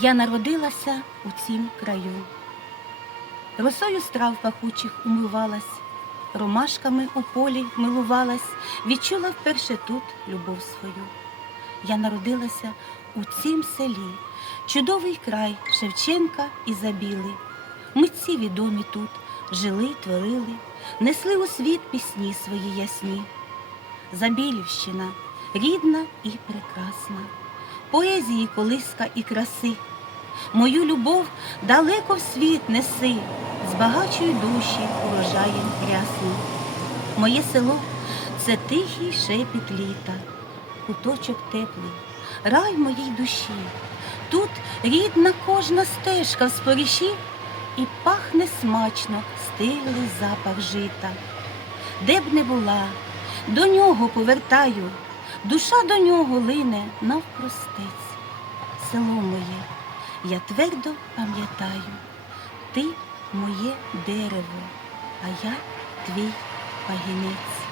Я народилася у цім краю, росою страв пахучих умивалась, ромашками у полі милувалась, відчула вперше тут любов свою. Я народилася у цім селі, чудовий край Шевченка і Забіли. Митці відомі тут жили, творили, несли у світ пісні свої ясні. Забілівщина рідна і прекрасна, поезії колиска і краси. Мою любов далеко в світ неси, збагачуй душі урожаєм рясним. Моє село це тихий шепіт літа, куточок теплий, рай моїй душі. Тут рідна кожна стежка в споріші і пахне смачно стиглий запах жита. Де б не була, до нього повертаю, душа до нього лине навпростець. Село моє, я твердо пам'ятаю, ти моє дерево, а я твій пагінець.